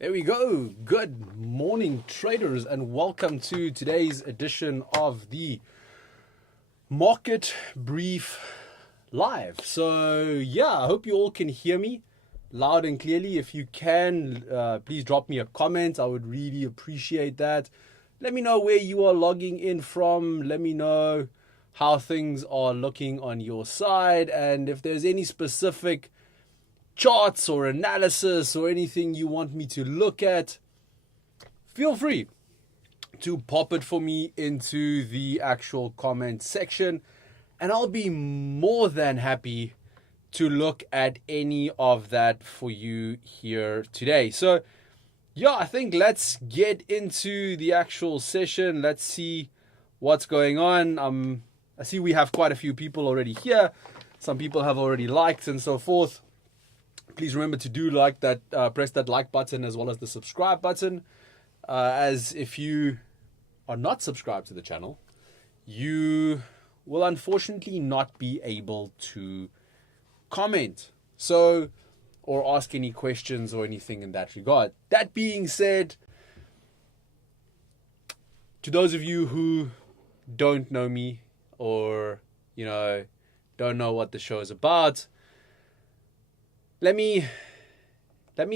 There we go. Good morning, traders, and welcome to today's edition of the Market Brief Live. So, I hope you all can hear me loud and clearly. If you can, please drop me a comment. I would really appreciate that. Let me know where you are logging in from. Let me know how things are looking on your side, and if there's any specific charts or analysis or anything you want me to look at, feel free to pop it for me into the actual comment section, and I'll be more than happy to look at any of that for you here today. So I think let's get into the actual session. Let's see what's going on. I see we have quite a few people already here. Some people have already liked and so forth. Please remember to do like that, press that like button as well as the subscribe button. As if you are not subscribed to the channel, you will unfortunately not be able to comment. Or ask any questions or anything in that regard. That being said, to those of you who don't know me or, don't know what the show is about, let me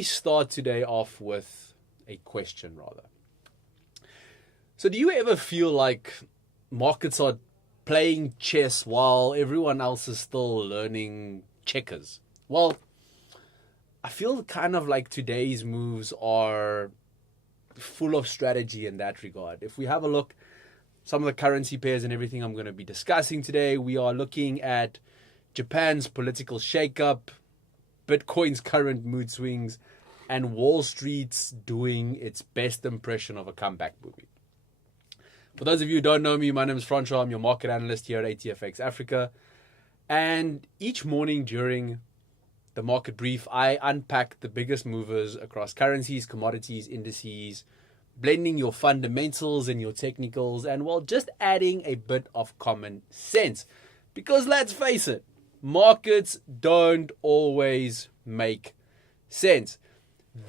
start today off with a question rather. So do you ever feel like markets are playing chess while everyone else is still learning checkers? Well, I feel kind of like today's moves are full of strategy in that regard. If we have a look, some of the currency pairs and everything I'm going to be discussing today, we are looking at Japan's political shakeup, Bitcoin's current mood swings, and Wall Street's doing its best impression of a comeback movie. For those of you who don't know me, my name is Francois. I'm your market analyst here at ATFX Africa. And each morning during the market brief, I unpack the biggest movers across currencies, commodities, indices, blending your fundamentals and your technicals, and just adding a bit of common sense. Because let's face it, markets don't always make sense.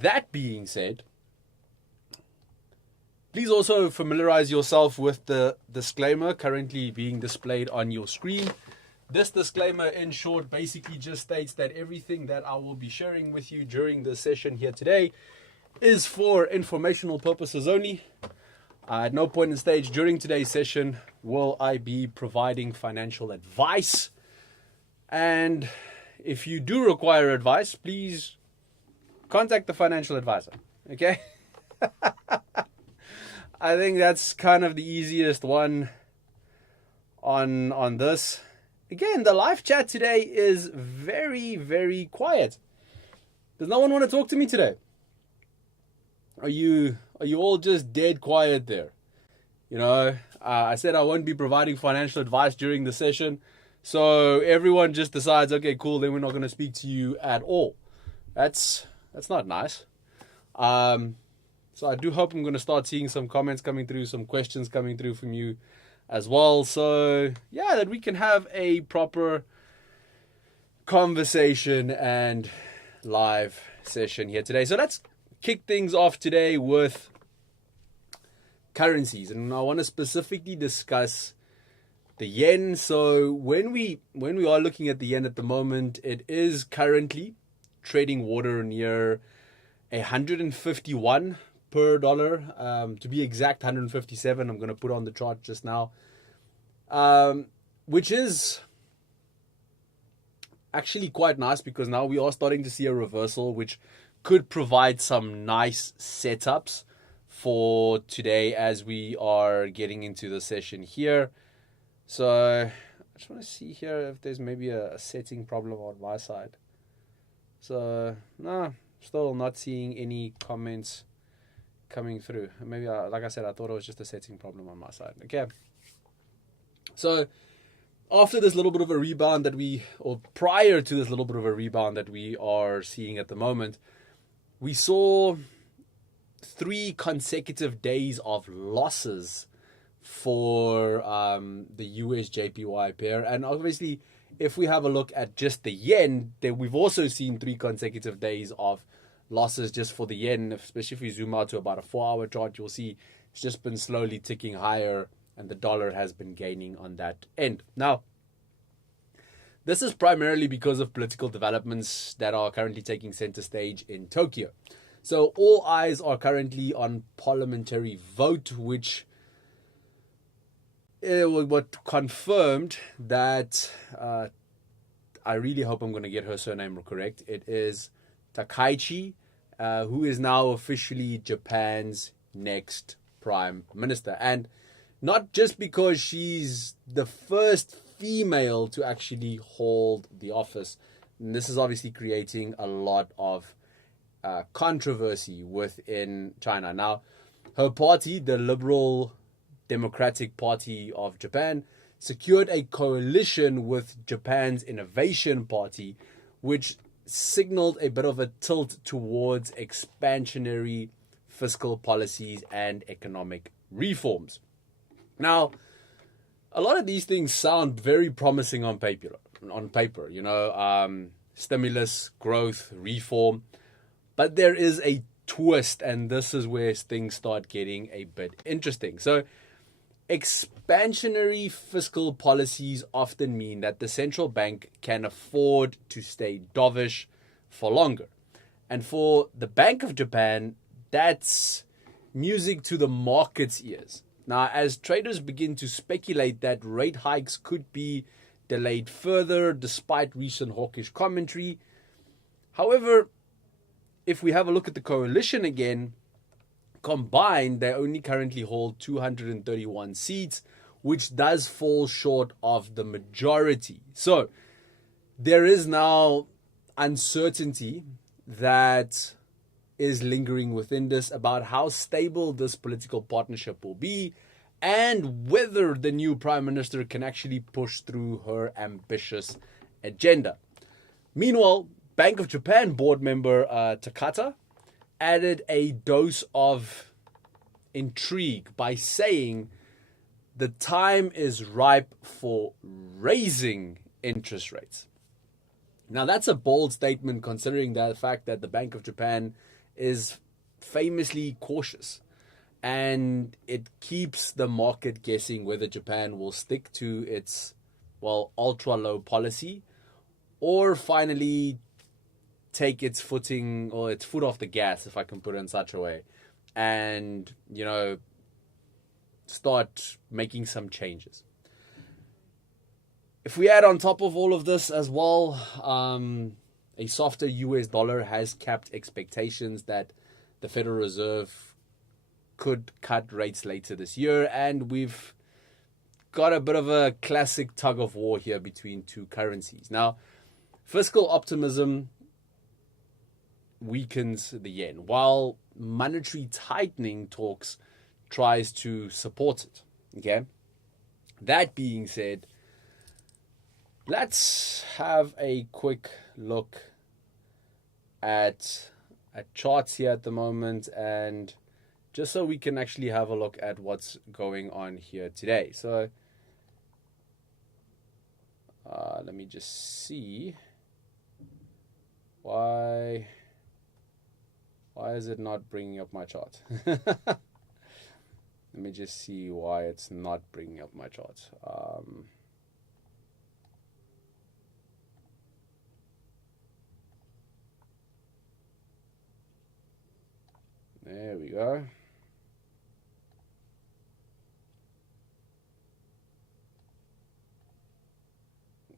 That being said, please also familiarize yourself with the disclaimer currently being displayed on your screen. This disclaimer, in short, basically just states that everything that I will be sharing with you during the session here today is for informational purposes only. At no point in stage during today's session will I be providing financial advice. And if you do require advice, please contact the financial advisor. Okay? I think that's kind of the easiest one on this. Again, the live chat today is very, very quiet. Does no one want to talk to me today? Are you all just dead quiet there? I said I won't be providing financial advice during the session. So everyone just decides, okay, cool, then we're not going to speak to you at all. That's not nice. So I do hope I'm going to start seeing some comments coming through, some questions coming through from you as well. So, that we can have a proper conversation and live session here today. So let's kick things off today with currencies. And I want to specifically discuss the yen. So when we are looking at the yen at the moment, it is currently trading water near 151 per dollar. To be exact, 157. I'm going to put on the chart just now. Which is actually quite nice because now we are starting to see a reversal, which could provide some nice setups for today as we are getting into the session here. So I just want to see here if there's maybe a setting problem on my side. So no, still not seeing any comments coming through. Maybe, like I said, I thought it was just a setting problem on my side. Okay. So after this little bit of a rebound prior to this little bit of a rebound that we are seeing at the moment, we saw 3 consecutive days of losses for the US JPY pair. And obviously, if we have a look at just the yen, then we've also seen 3 consecutive days of losses just for the yen, especially if you zoom out to about a 4-hour chart, you'll see it's just been slowly ticking higher, and the dollar has been gaining on that end. Now, this is primarily because of political developments that are currently taking center stage in Tokyo. So all eyes are currently on parliamentary vote, which what confirmed that, I really hope I'm going to get her surname correct. It is Takaichi, who is now officially Japan's next prime minister. And not just because she's the first female to actually hold the office. And this is obviously creating a lot of controversy within China. Now, her party, the Liberal Democratic Party of Japan, secured a coalition with Japan's Innovation Party, which signaled a bit of a tilt towards expansionary fiscal policies and economic reforms. Now, a lot of these things sound very promising on paper, stimulus, growth, reform, but there is a twist, and this is where things start getting a bit interesting. So, expansionary fiscal policies often mean that the central bank can afford to stay dovish for longer. And for the Bank of Japan, that's music to the market's ears. Now, as traders begin to speculate that rate hikes could be delayed further despite recent hawkish commentary. However, if we have a look at the coalition again, combined, they only currently hold 231 seats, which does fall short of the majority. So there is now uncertainty that is lingering within this about how stable this political partnership will be and whether the new prime minister can actually push through her ambitious agenda. Meanwhile, Bank of Japan board member Takata added a dose of intrigue by saying the time is ripe for raising interest rates. Now, that's a bold statement considering the fact that the Bank of Japan is famously cautious, and it keeps the market guessing whether Japan will stick to its, ultra low policy or finally take its footing or its foot off the gas, if I can put it in such a way, and, start making some changes. If we add on top of all of this as well, a softer US dollar has capped expectations that the Federal Reserve could cut rates later this year, and we've got a bit of a classic tug of war here between two currencies. Now, fiscal optimism weakens the yen, while monetary tightening talks tries to support it. Okay? That being said, let's have a quick look at charts here at the moment, and just so we can actually have a look at what's going on here today. So let me just see why is it not bringing up my chart. Let me just see why it's not bringing up my chart. There we go.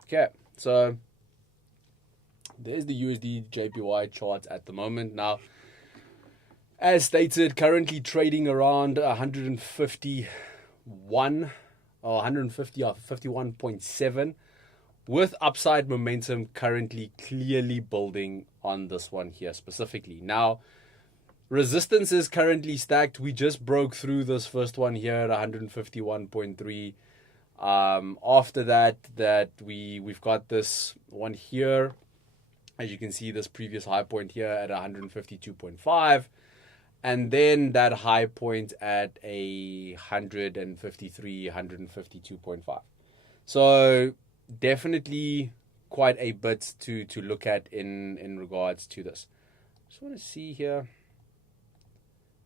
Okay, so there's the USD JPY chart at the moment. Now, as stated, currently trading around 151 or 150 or 51.7, with upside momentum currently clearly building on this one here specifically. Now, resistance is currently stacked. We just broke through this first one here at 151.3. After that we've got this one here. As you can see, this previous high point here at 152.5. And then that high point at 153, 152.5. So definitely quite a bit to look at in regards to this. Just want to see here.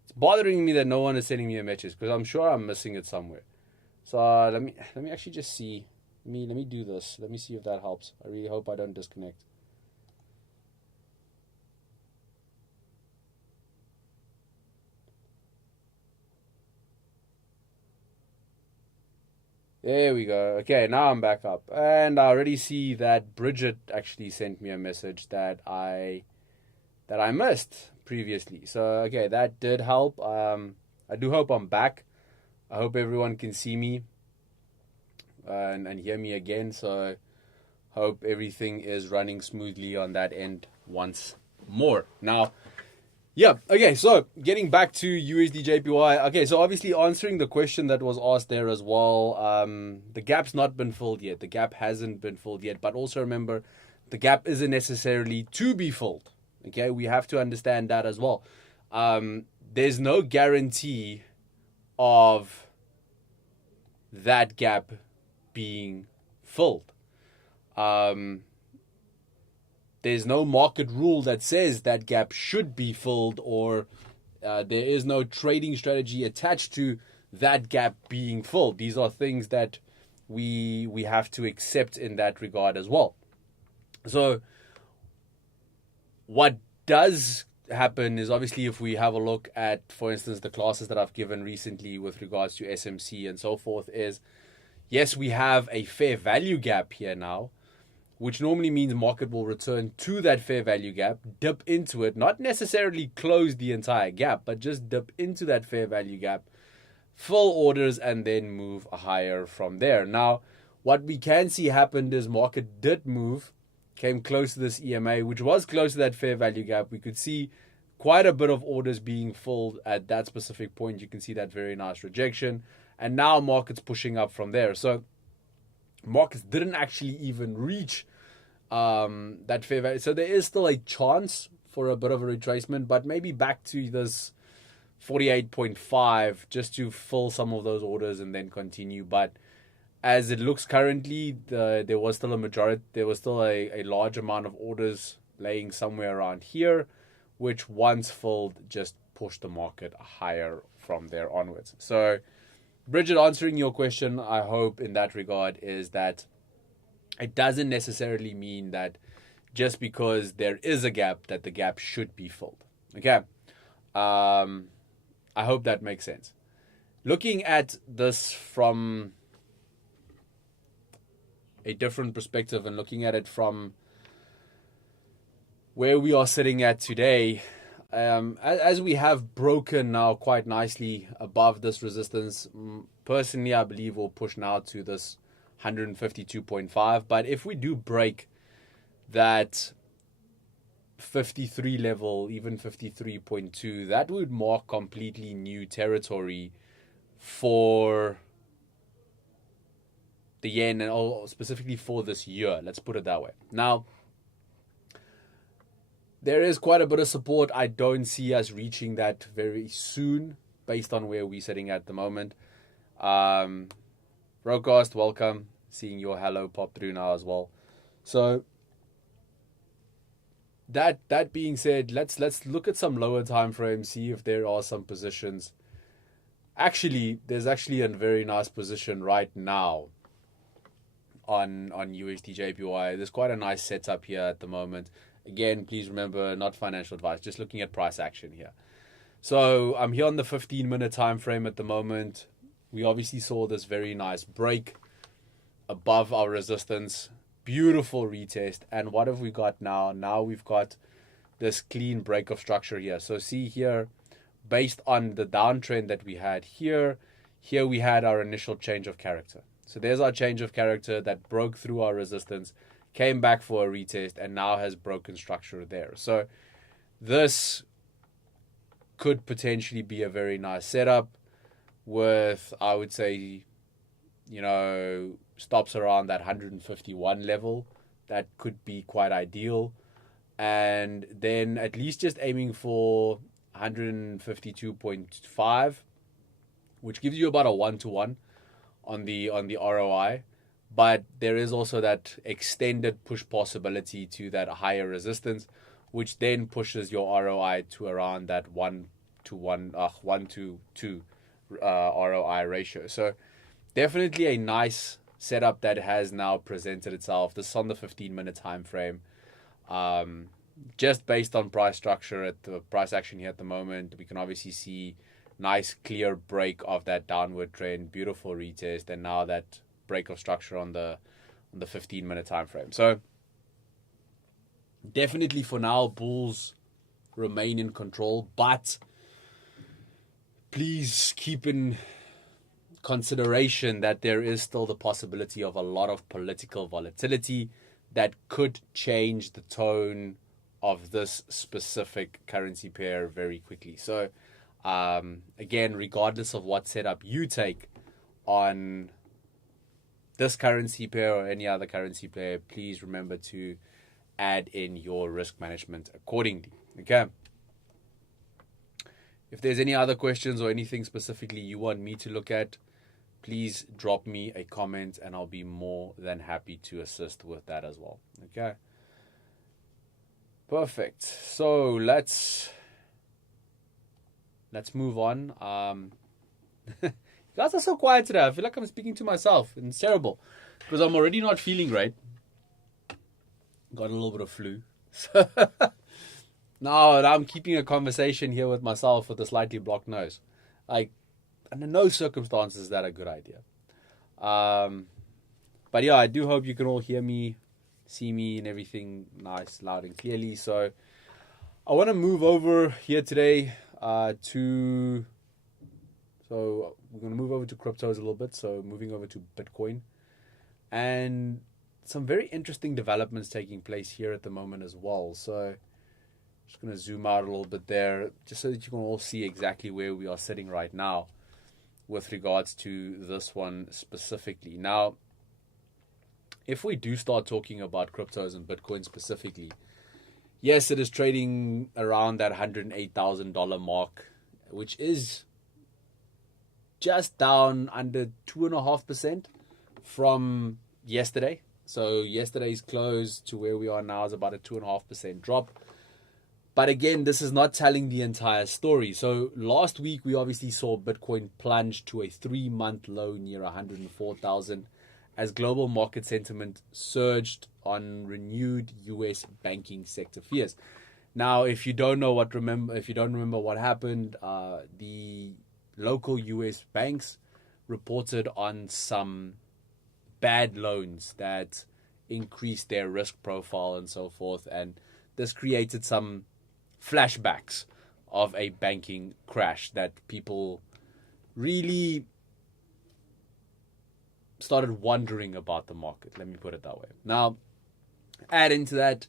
It's bothering me that no one is sending me a message because I'm sure I'm missing it somewhere. So let me actually just see. Let me do this. Let me see if that helps. I really hope I don't disconnect. There we go. Okay, now I'm back up. And I already see that Bridget actually sent me a message that I missed previously. So, okay, that did help. I do hope I'm back. I hope everyone can see me and hear me again. So, hope everything is running smoothly on that end once more. Now, yeah, okay, so getting back to USD JPY. Okay, so obviously answering the question that was asked there as well, the gap's not been filled yet. The gap hasn't been filled yet, but also remember, the gap isn't necessarily to be filled. Okay, we have to understand that as well. There's no guarantee of that gap being filled. There's no market rule that says that gap should be filled, or there is no trading strategy attached to that gap being filled. These are things that we have to accept in that regard as well. So what does happen is obviously if we have a look at, for instance, the classes that I've given recently with regards to SMC and so forth, is yes, we have a fair value gap here now, which normally means market will return to that fair value gap, dip into it, not necessarily close the entire gap, but just dip into that fair value gap, fill orders, and then move higher from there. Now, what we can see happened is market did move, came close to this EMA, which was close to that fair value gap. We could see quite a bit of orders being filled at that specific point. You can see that very nice rejection. And now market's pushing up from there. So markets didn't actually even reach that fair value. So there is still a chance for a bit of a retracement, but maybe back to this 48.5 just to fill some of those orders and then continue. But as it looks currently, there was still a large amount of orders laying somewhere around here, which once filled just pushed the market higher from there onwards. So Bridget, answering your question, I hope in that regard, is that it doesn't necessarily mean that just because there is a gap that the gap should be filled. Okay. I hope that makes sense. Looking at this from a different perspective and looking at it from where we are sitting at today, as we have broken now quite nicely above this resistance, personally I believe we'll push now to this 152.5. But if we do break that 53 level, even 53.2, that would mark completely new territory for the yen, and specifically for this year. Let's put it that way. Now, there is quite a bit of support. I don't see us reaching that very soon based on where we're sitting at the moment. Broadcast, welcome. Seeing your hello pop through now as well. So that being said, let's look at some lower time frames, see if there are some positions. Actually, there's actually a very nice position right now on USD JPY. There's quite a nice setup here at the moment. Again, please remember, not financial advice, just looking at price action here. So I'm here on the 15-minute time frame at the moment. We obviously saw this very nice break above our resistance. Beautiful retest. And what have we got now? Now we've got this clean break of structure here. So see here, based on the downtrend that we had here we had our initial change of character. So there's our change of character that broke through our resistance, came back for a retest, and now has broken structure there. So this could potentially be a very nice setup with, I would say, stops around that 151 level. That could be quite ideal. And then at least just aiming for 152.5, which gives you about a 1-to-1 on the ROI. But there is also that extended push possibility to that higher resistance which then pushes your ROI to around that 1 to 2 ROI ratio. So definitely a nice setup that has now presented itself. This is on the 15-minute time frame. Just based on price structure at the price action here at the moment, we can obviously see nice clear break of that downward trend, beautiful retest, and now that break of structure on the 15-minute time frame. So definitely for now, bulls remain in control, but please keep in consideration that there is still the possibility of a lot of political volatility that could change the tone of this specific currency pair very quickly. So again, regardless of what setup you take on this currency pair or any other currency pair, please remember to add in your risk management accordingly. Okay. If there's any other questions or anything specifically you want me to look at, please drop me a comment and I'll be more than happy to assist with that as well. Okay. Perfect. So let's move on. You guys are so quiet today. I feel like I'm speaking to myself, and it's terrible because I'm already not feeling great. Got a little bit of flu. So now I'm keeping a conversation here with myself with a slightly blocked nose. Like, under no circumstances is that a good idea. But yeah, I do hope you can all hear me, see me, and everything nice, loud, and clearly. So I want to move over here today so we're going to move over to cryptos a little bit. So moving over to Bitcoin, and some very interesting developments taking place here at the moment as well. So just going to zoom out a little bit there, just so that you can all see exactly where we are sitting right now with regards to this one specifically. Now, if we do start talking about cryptos and Bitcoin specifically, yes, it is trading around that $108,000 mark, which is just down under 2.5% from yesterday. So yesterday's close to where we are now is about a 2.5% drop. But again, this is not telling the entire story. So last week, we obviously saw Bitcoin plunge to a 3-month low near 104,000 as global market sentiment surged on renewed U.S. banking sector fears. Now, if you don't remember what happened, the local U.S. banks reported on some bad loans that increased their risk profile and so forth, and this created some flashbacks of a banking crash that people really started wondering about the market. Let me put it that way. Now, add into that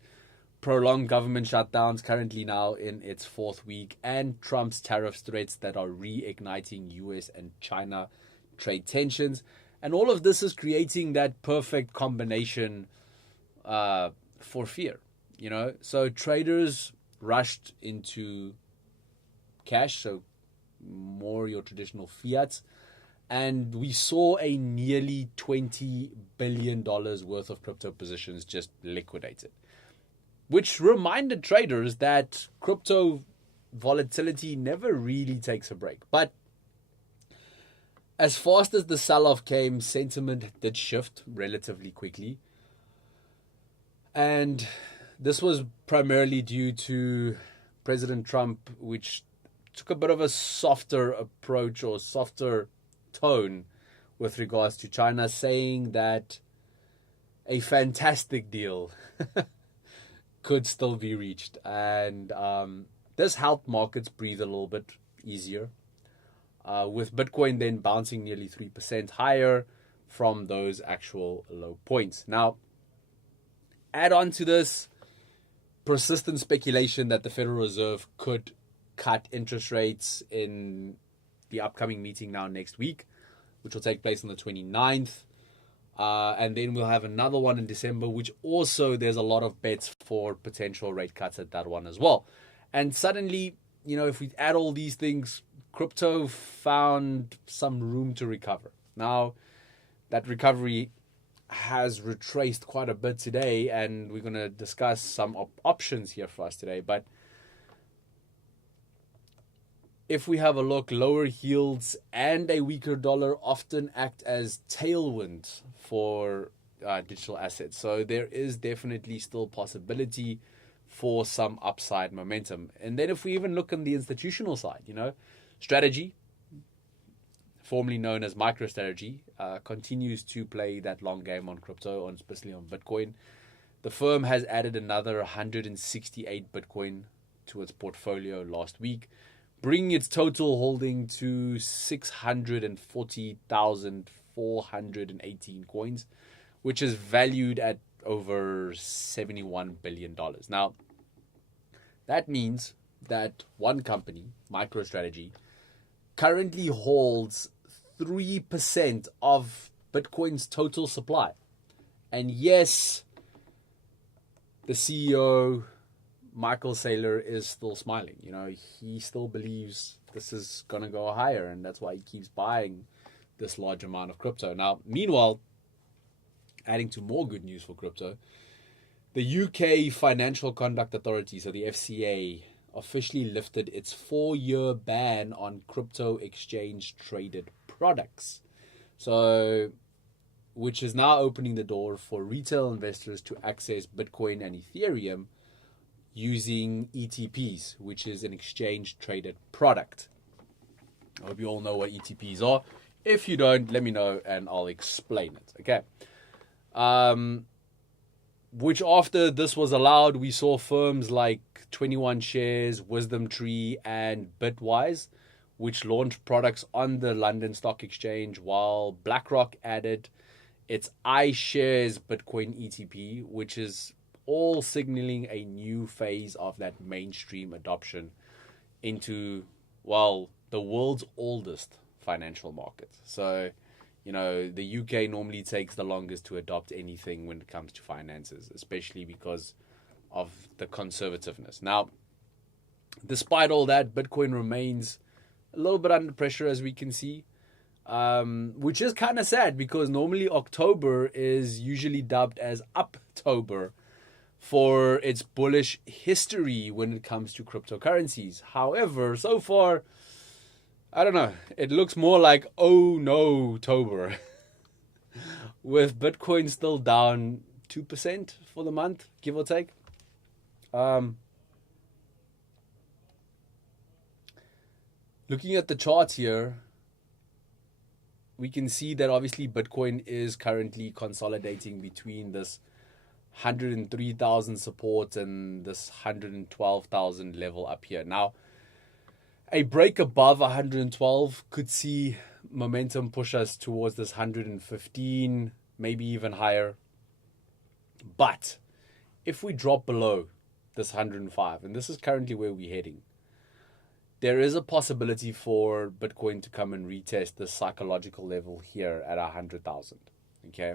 prolonged government shutdowns currently now in its 4th week, and Trump's tariff threats that are reigniting US and China trade tensions. And all of this is creating that perfect combination for fear. So traders rushed into cash, so more your traditional fiat, and we saw a nearly $20 billion worth of crypto positions just liquidated, which reminded traders that crypto volatility never really takes a break. But as fast as the sell-off came, sentiment did shift relatively quickly, and this was primarily due to President Trump, which took a bit of a softer approach or softer tone with regards to China, saying that a fantastic deal could still be reached. And this helped markets breathe a little bit easier, with Bitcoin then bouncing nearly 3% higher from those actual low points. Now, add on to this persistent speculation that the Federal Reserve could cut interest rates in the upcoming meeting now next week, which will take place on the 29th. And then we'll have another one in December, which also there's a lot of bets for potential rate cuts at that one as well. And suddenly, if we add all these things, crypto found some room to recover. Now, that recovery has retraced quite a bit today, and we're going to discuss some options here for us today. But if we have a look, lower yields and a weaker dollar often act as tailwind for digital assets. So there is definitely still possibility for some upside momentum. And then if we even look on the institutional side, strategy, formerly known as MicroStrategy, continues to play that long game on crypto, especially on Bitcoin. The firm has added another 168 Bitcoin to its portfolio last week, bringing its total holding to 640,418 coins, which is valued at over $71 billion. Now, that means that one company, MicroStrategy, currently holds 3% of Bitcoin's total supply. And yes, the CEO, Michael Saylor, is still smiling. He still believes this is going to go higher, and that's why he keeps buying this large amount of crypto. Now, meanwhile, adding to more good news for crypto, the UK Financial Conduct Authority, so the FCA, officially lifted its 4-year ban on crypto exchange traded products. So, which is now opening the door for retail investors to access Bitcoin and Ethereum using ETPs, which is an exchange traded product. I hope you all know what ETPs are. If you don't, let me know and I'll explain it. Okay. Which after this was allowed, we saw firms like 21 Shares, Wisdom Tree, and Bitwise, which launched products on the London Stock Exchange, while BlackRock added its iShares Bitcoin ETP, which is all signaling a new phase of that mainstream adoption into, the world's oldest financial market. So, the UK normally takes the longest to adopt anything when it comes to finances, especially because of the conservativeness. Now, despite all that, Bitcoin remains a little bit under pressure, as we can see, which is kind of sad because normally October is usually dubbed as Uptober for its bullish history when it comes to cryptocurrencies. However, so far, I don't know, it looks more like oh no Tober, with Bitcoin still down 2% for the month, give or take. Looking at the charts here, we can see that obviously Bitcoin is currently consolidating between this 103,000 support and this 112,000 level up here. Now, a break above 112 could see momentum push us towards this 115, maybe even higher. But if we drop below this 105, and this is currently where we're heading, there is a possibility for Bitcoin to come and retest the psychological level here at 100,000. Okay,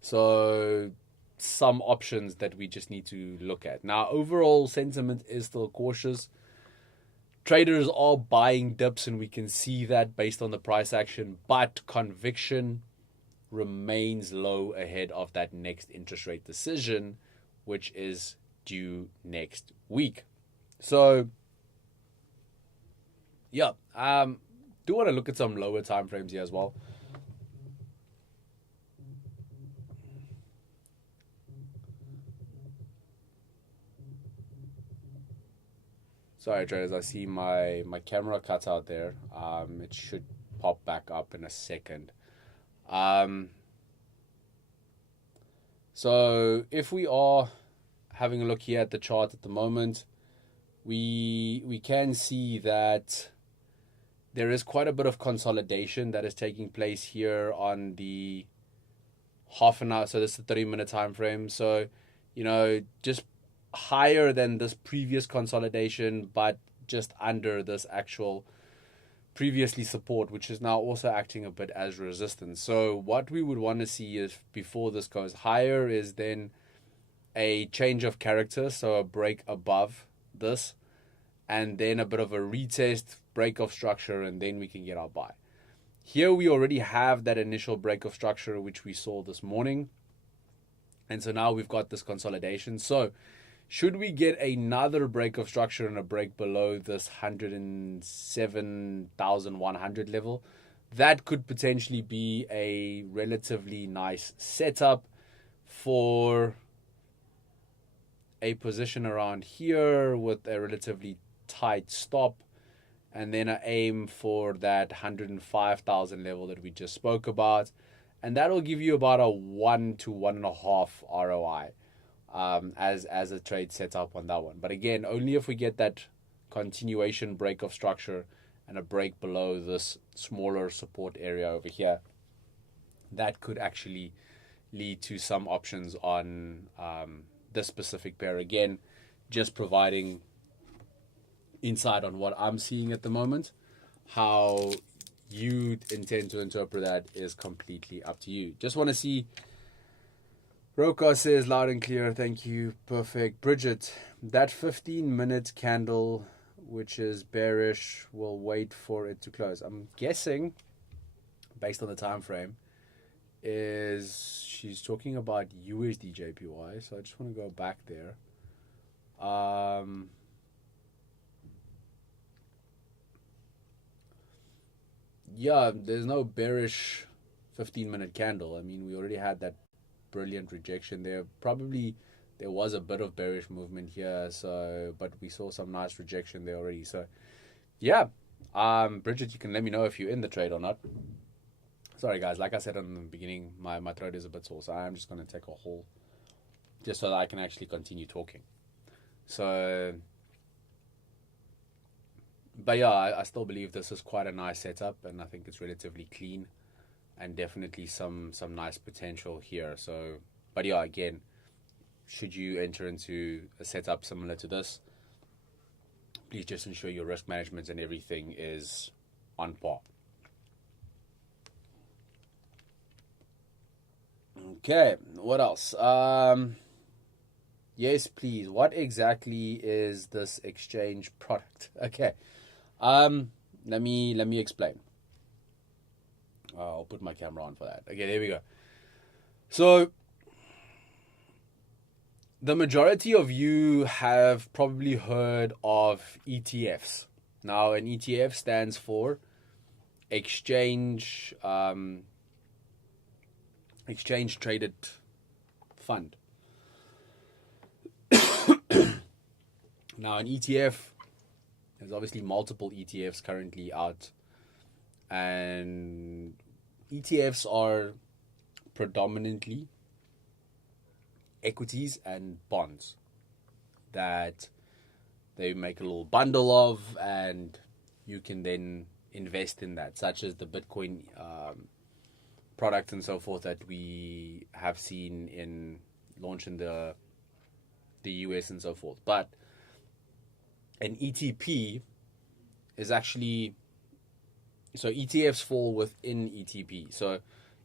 so some options that we just need to look at. Now, overall sentiment is still cautious. Traders are buying dips, and we can see that based on the price action, but conviction remains low ahead of that next interest rate decision, which is due next week. So, yeah, do want to look at some lower time frames here as well. Sorry, traders, I see my camera cut out there. It should pop back up in a second. So if we are having a look here at the chart at the moment, we can see that there is quite a bit of consolidation that is taking place here on the half an hour. So this is the 30-minute time frame. So, just higher than this previous consolidation, but just under this actual previously support, which is now also acting a bit as resistance. So what we would want to see is, before this goes higher, is then a change of character, so a break above this, and then a bit of a retest, break of structure, and then we can get our buy. Here we already have that initial break of structure which we saw this morning. And so now we've got this consolidation. So should we get another break of structure and a break below this 107,100 level, that could potentially be a relatively nice setup for a position around here with a relatively tight stop, and then I aim for that 105,000 level that we just spoke about, and that'll give you about a 1 to 1.5 ROI as a trade setup on that one. But again, only if we get that continuation break of structure and a break below this smaller support area over here, that could actually lead to some options on this specific pair. Again, just providing insight on what I'm seeing at the moment. How you intend to interpret that is completely up to you. Just want to see. Roka says loud and clear, thank you, perfect. Bridget, that 15-minute candle, which is bearish, will wait for it to close. I'm guessing, based on the time frame, is she's talking about USD JPY. So I just want to go back there. Yeah, there's no bearish 15-minute candle. I mean, we already had that brilliant rejection there. Probably there was a bit of bearish movement here, so but we saw some nice rejection there already. So yeah, Bridget, you can let me know if you're in the trade or not. Sorry guys, like I said in the beginning, my throat is a bit sore, so I'm just going to take a hold just so that I can actually continue talking. So but yeah, I still believe this is quite a nice setup, and I think it's relatively clean and definitely some nice potential here. So, but yeah, again, should you enter into a setup similar to this, please just ensure your risk management and everything is on par. Okay, what else? Yes, please. What exactly is this exchange product? Okay. Let me explain. I'll put my camera on for that. Okay, there we go. So the majority of you have probably heard of ETFs. Now, an ETF stands for exchange traded fund. Now, an ETF, there's obviously multiple ETFs currently out, and ETFs are predominantly equities and bonds that they make a little bundle of, and you can then invest in that, such as the Bitcoin product and so forth that we have seen in launch in the US and so forth. But an ETP is actually, so ETFs fall within ETP. So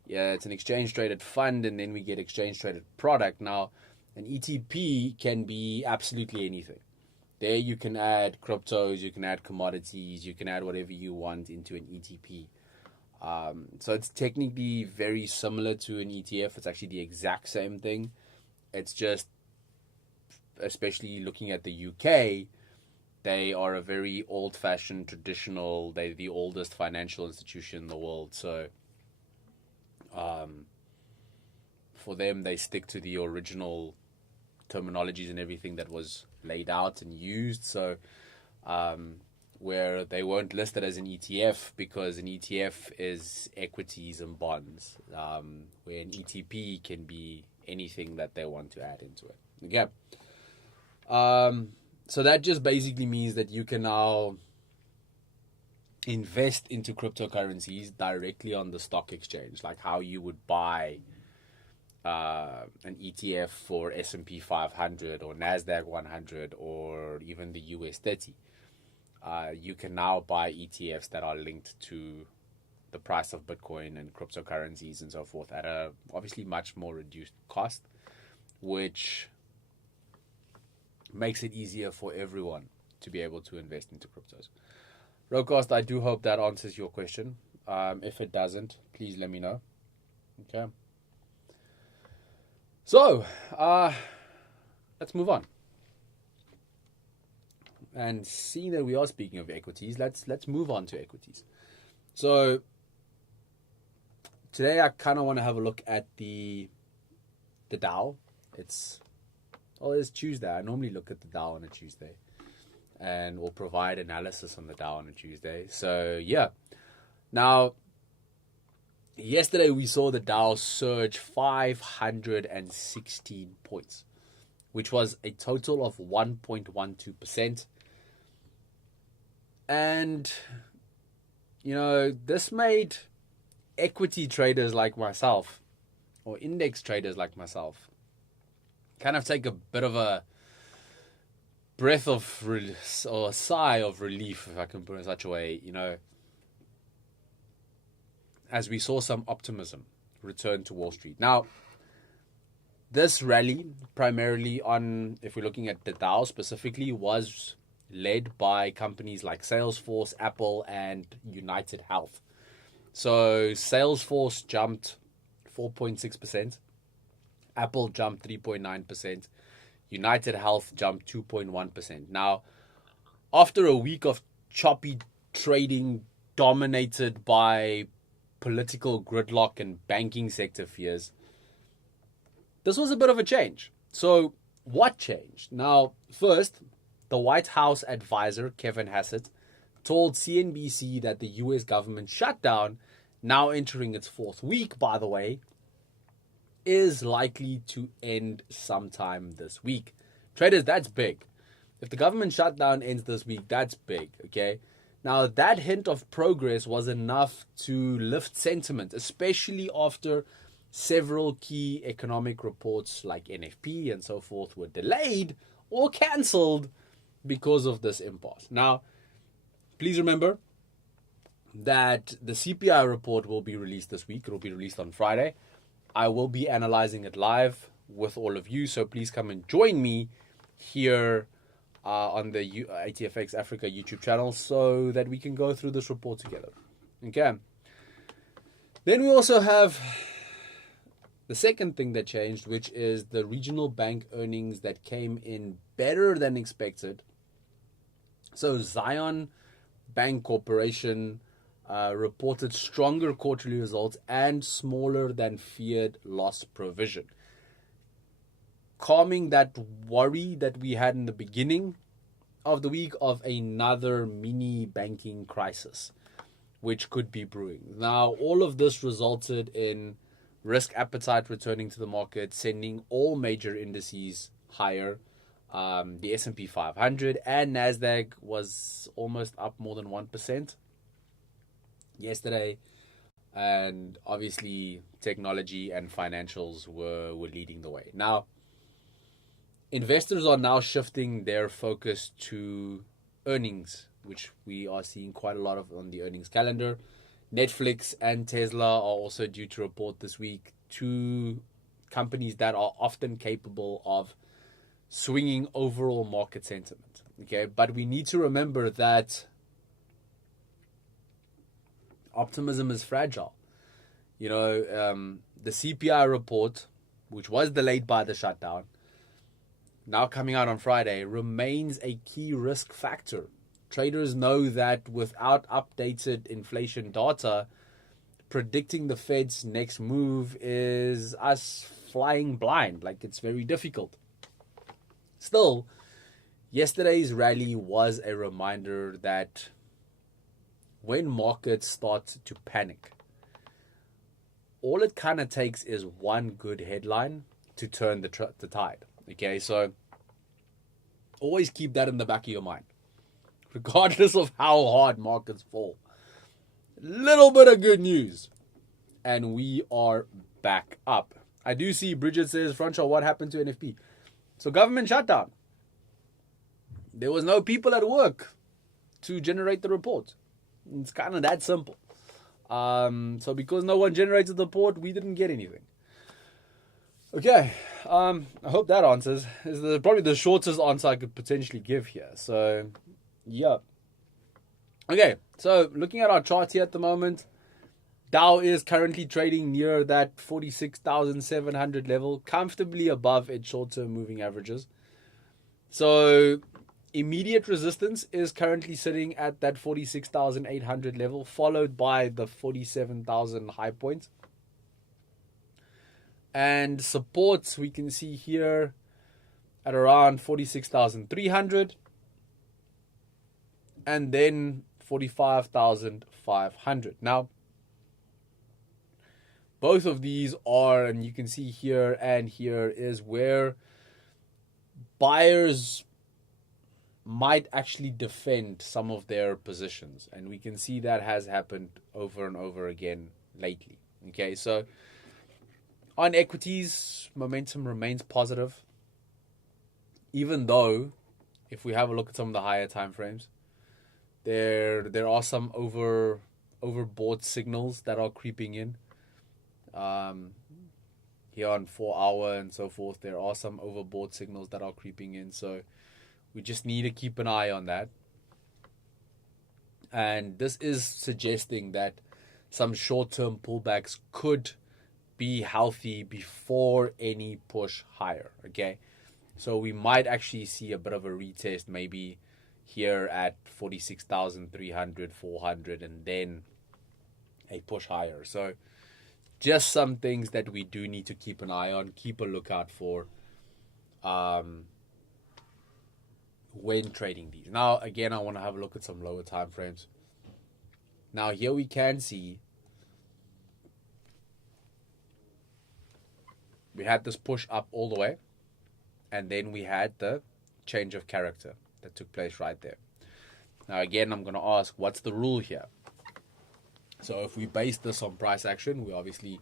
yeah, it's an exchange traded fund, and then we get exchange traded product. Now, an ETP can be absolutely anything. There you can add cryptos, you can add commodities, you can add whatever you want into an ETP. So it's technically very similar to an ETF. It's actually the exact same thing. It's just, especially looking at the UK, they are a very old-fashioned, traditional, they're the oldest financial institution in the world. So for them, they stick to the original terminologies and everything that was laid out and used. So where they weren't listed as an ETF, because an ETF is equities and bonds, where an ETP can be anything that they want to add into it. Okay. So that just basically means that you can now invest into cryptocurrencies directly on the stock exchange, like how you would buy an ETF for S&P 500 or NASDAQ 100 or even the US 30. You can now buy ETFs that are linked to the price of Bitcoin and cryptocurrencies and so forth at a obviously much more reduced cost, which makes it easier for everyone to be able to invest into cryptos. Rocast, I do hope that answers your question. If it doesn't, please let me know. Okay. So, let's move on. And seeing that we are speaking of equities, let's move on to equities. So, today I kind of want to have a look at the Dow. It's Tuesday. I normally look at the Dow on a Tuesday, and we'll provide analysis on the Dow on a Tuesday. So, yeah. Now, yesterday we saw the Dow surge 516 points, which was a total of 1.12%. And, this made equity traders like myself, or index traders like myself, kind of take a bit of a breath of or a sigh of relief, if I can put it in such a way, as we saw some optimism return to Wall Street. Now, this rally, primarily if we're looking at the Dow specifically, was led by companies like Salesforce, Apple, and United Health. So Salesforce jumped 4.6%, Apple jumped 3.9%, United Health jumped 2.1%. Now, after a week of choppy trading dominated by political gridlock and banking sector fears, this was a bit of a change. So what changed? Now, first, the White House advisor, Kevin Hassett, told CNBC that the US government shutdown, now entering its fourth week, by the way, is likely to end sometime this week. Traders, that's big. If the government shutdown ends this week, that's big, okay? Now, that hint of progress was enough to lift sentiment, especially after several key economic reports like NFP and so forth were delayed or cancelled because of this impasse. Now, please remember that the CPI report will be released this week. It will be released on Friday. I will be analyzing it live with all of you, so please come and join me here on the ATFX Africa YouTube channel so that we can go through this report together. Okay. Then we also have the second thing that changed, which is the regional bank earnings that came in better than expected. So Zion Bank Corporation reported stronger quarterly results and smaller than feared loss provision, calming that worry that we had in the beginning of the week of another mini banking crisis, which could be brewing. Now, all of this resulted in risk appetite returning to the market, sending all major indices higher. The S&P 500 and NASDAQ was almost up more than 1% yesterday. And obviously, technology and financials were leading the way. Now, investors are now shifting their focus to earnings, which we are seeing quite a lot of on the earnings calendar. Netflix and Tesla are also due to report this week, two companies that are often capable of swinging overall market sentiment. Okay, but we need to remember that optimism is fragile. The CPI report, which was delayed by the shutdown, now coming out on Friday, remains a key risk factor. Traders know that without updated inflation data, predicting the Fed's next move is us flying blind. Like, it's very difficult. Still, yesterday's rally was a reminder that when markets start to panic, all it kind of takes is one good headline to turn the tide. Okay, so always keep that in the back of your mind. Regardless of how hard markets fall, little bit of good news, and we are back up. I do see Bridget says, Francois, what happened to NFP? So government shutdown. There was no people at work to generate the report. It's kind of that simple. So because no one generated the report, we didn't get anything. Okay, I hope that answers. Is probably the shortest answer I could potentially give here. So, yeah. Okay, so looking at our chart here at the moment, Dow is currently trading near that 46,700 level, comfortably above its short-term moving averages. So immediate resistance is currently sitting at that 46,800 level, followed by the 47,000 high point. And supports we can see here at around 46,300 and then 45,500. Now, both of these are, and you can see here and here, is where buyers might actually defend some of their positions. And we can see that has happened over and over again lately. Okay, so on equities, momentum remains positive. Even though, if we have a look at some of the higher time frames, there are some overbought signals that are creeping in. Here on 4 hour and so forth, there are some overbought signals that are creeping in. So we just need to keep an eye on that. And this is suggesting that some short-term pullbacks could be healthy before any push higher. Okay, so we might actually see a bit of a retest, maybe here at 46,300, 400, and then a push higher. So just some things that we do need to keep an eye on, keep a lookout for when trading these. Now, again, I want to have a look at some lower time frames. Now, here we can see we had this push up all the way, and then we had the change of character that took place right there. Now, again, I'm going to ask, what's the rule here? So if we base this on price action, we're obviously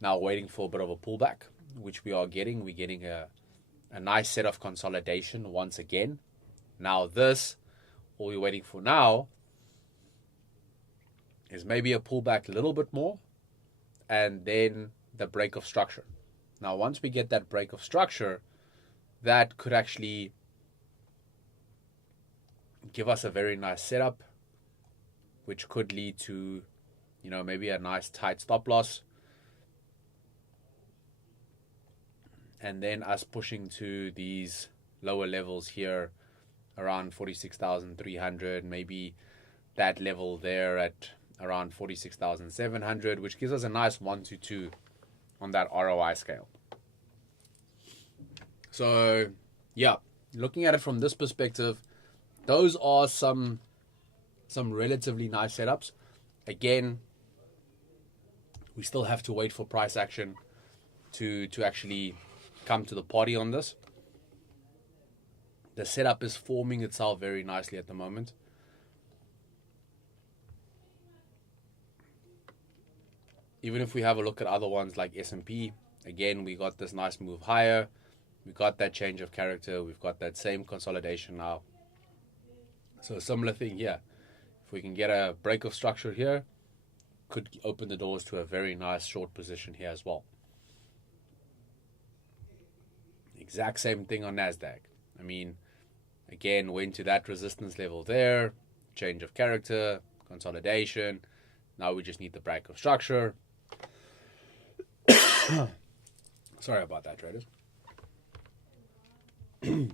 now waiting for a bit of a pullback, which we are getting. We're getting a nice set of consolidation once again. Now this, all we're waiting for now is maybe a pullback a little bit more, and then the break of structure. Now, once we get that break of structure, that could actually give us a very nice setup, which could lead to, maybe a nice tight stop loss. And then us pushing to these lower levels here around 46,300, maybe that level there at around 46,700, which gives us a nice 1 to 2 on that ROI scale. So, yeah, looking at it from this perspective, those are some relatively nice setups. Again, we still have to wait for price action to actually come to the party on this. The setup is forming itself very nicely at the moment. Even if we have a look at other ones like S&P, again, we got this nice move higher. We got that change of character. We've got that same consolidation now. So a similar thing here. If we can get a break of structure here, could open the doors to a very nice short position here as well. Exact same thing on NASDAQ. I mean, again, went to that resistance level there, change of character, consolidation. Now we just need the break of structure. Sorry about that, traders. And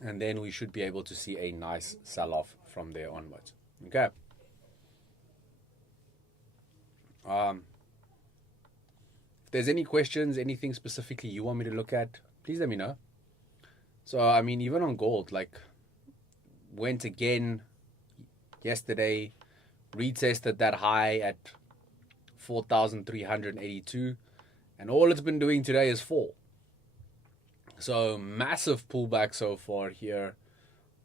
then we should be able to see a nice sell-off from there onwards. Okay. If there's any questions, anything specifically you want me to look at, please let me know. So, I mean, even on gold, went again yesterday, retested that high at 4,382, and all it's been doing today is fall. So massive pullback so far here.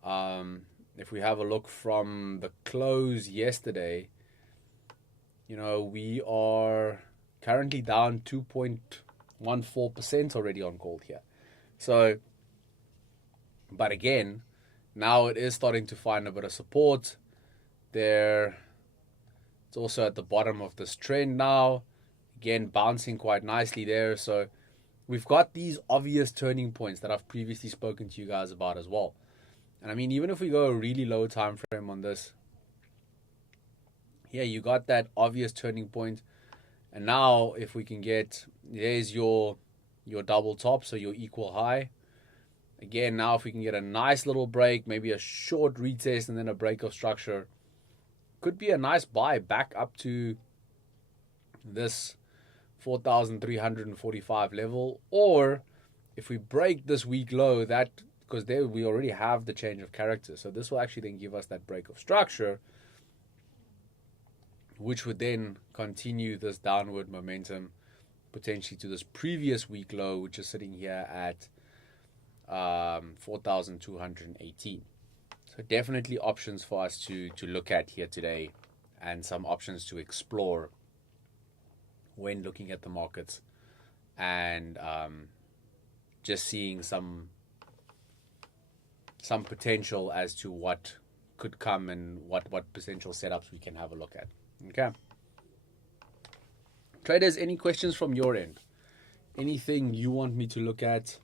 If we have a look from the close yesterday, we are currently down 2.14% already on gold here. So, but again, now it is starting to find a bit of support there. It's also at the bottom of this trend now. Again, bouncing quite nicely there. So we've got these obvious turning points that I've previously spoken to you guys about as well. And I mean, even if we go a really low time frame on this, yeah, you got that obvious turning point. And now if we can get, there's your double top, so your equal high. Again, now if we can get a nice little break, maybe a short retest and then a break of structure, could be a nice buy back up to this 4,345 level. Or if we break this week low, that, because there we already have the change of character, so this will actually then give us that break of structure, which would then continue this downward momentum potentially to this previous week low, which is sitting here at 4,218. So definitely options for us to look at here today, and some options to explore when looking at the markets, and just seeing some potential as to what could come and what potential setups we can have a look at. Okay. Traders, any questions from your end? Anything you want me to look at?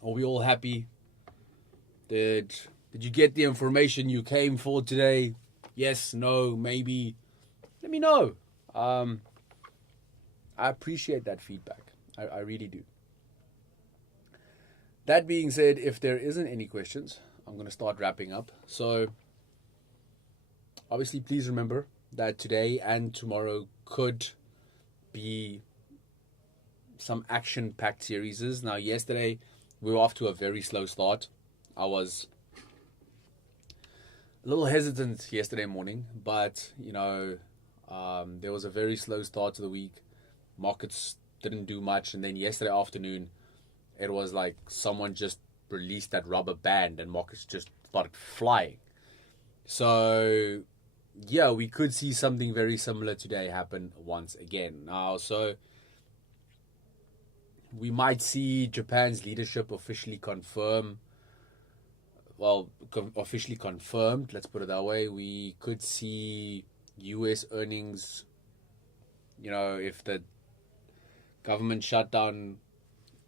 Are we all happy? Did you get the information you came for today? Yes, no, maybe. Let me know. I appreciate that feedback. I really do. That being said, if there isn't any questions, I'm going to start wrapping up. So, obviously, please remember that today and tomorrow could be some action-packed series. Now, yesterday, we were off to a very slow start. I was a little hesitant yesterday morning, but, there was a very slow start to the week. Markets didn't do much, and then yesterday afternoon, it was like someone just released that rubber band and markets just started flying. So, yeah, we could see something very similar today happen once again. Now, so we might see Japan's leadership officially confirmed. Let's put it that way. We could see US earnings, if the government shutdown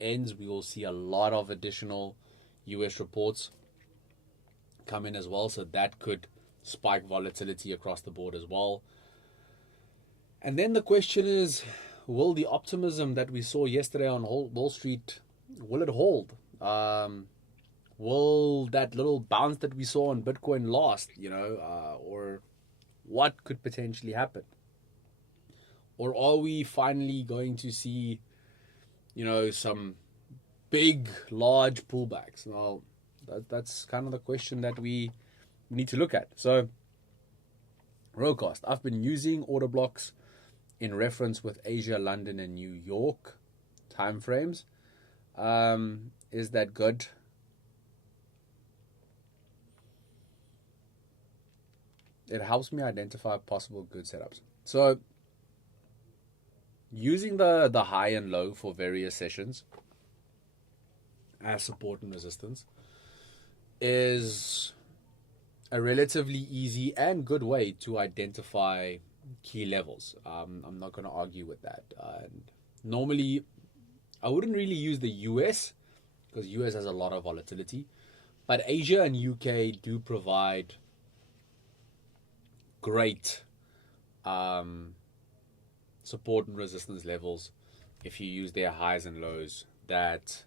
ends, we will see a lot of additional US reports come in as well. So that could spike volatility across the board as well. And then the question is, will the optimism that we saw yesterday on Wall Street, will it hold? Will that little bounce that we saw on Bitcoin last, or what could potentially happen? Or are we finally going to see, some big, large pullbacks? Well, that's kind of the question that we need to look at. So, Rollcast, I've been using order blocks in reference with Asia, London, and New York timeframes. Is that good? It helps me identify possible good setups. So, using the high and low for various sessions as support and resistance is a relatively easy and good way to identify key levels. I'm not going to argue with that. Normally, I wouldn't really use the US because US has a lot of volatility, but Asia and UK do provide great support and resistance levels if you use their highs and lows that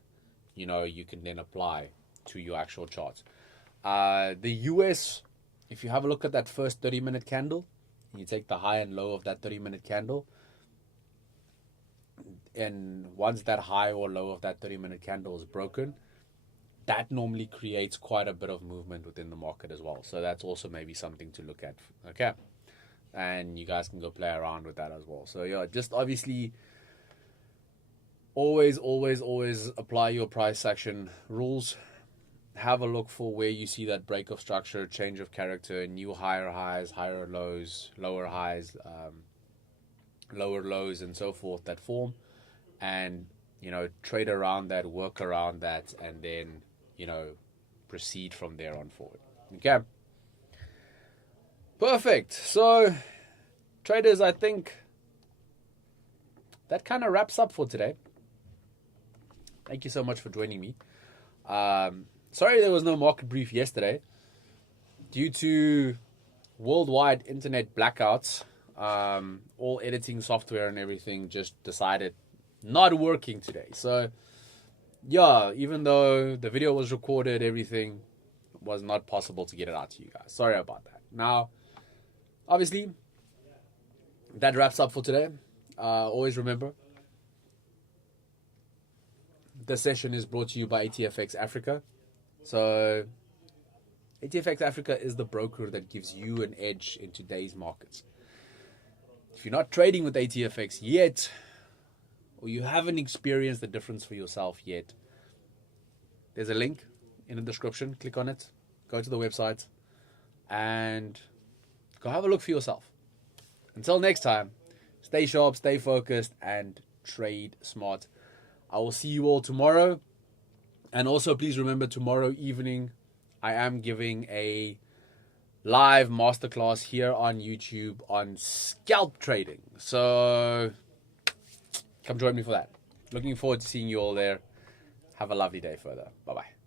you can then apply to your actual charts. The US, if you have a look at that first 30-minute candle, and you take the high and low of that 30-minute candle, and once that high or low of that 30-minute candle is broken, that normally creates quite a bit of movement within the market as well. So that's also maybe something to look at. Okay. And you guys can go play around with that as well. So yeah, just obviously always apply your price action rules. Have a look for where you see that break of structure, change of character, new higher highs, higher lows, lower highs, lower lows, and so forth that form. And, trade around that, work around that, and then, proceed from there on forward. Okay. Perfect. So, traders, I think that kind of wraps up for today. Thank you so much for joining me. Sorry there was no market brief yesterday due to worldwide internet blackouts, all editing software and everything just decided not working today. So yeah, even though the video was recorded, everything was not possible to get it out to you guys. Sorry about that. Now, obviously, that wraps up for today. Always remember, this session is brought to you by ATFX Africa. So ATFX Africa is the broker that gives you an edge in today's markets. If you're not trading with ATFX yet, or you haven't experienced the difference for yourself yet, there's a link in the description. Click on it, go to the website, and go have a look for yourself. Until next time, stay sharp, stay focused, and trade smart. I will see you all tomorrow. And also, please remember, tomorrow evening, I am giving a live masterclass here on YouTube on scalp trading. So come join me for that. Looking forward to seeing you all there. Have a lovely day further. Bye-bye.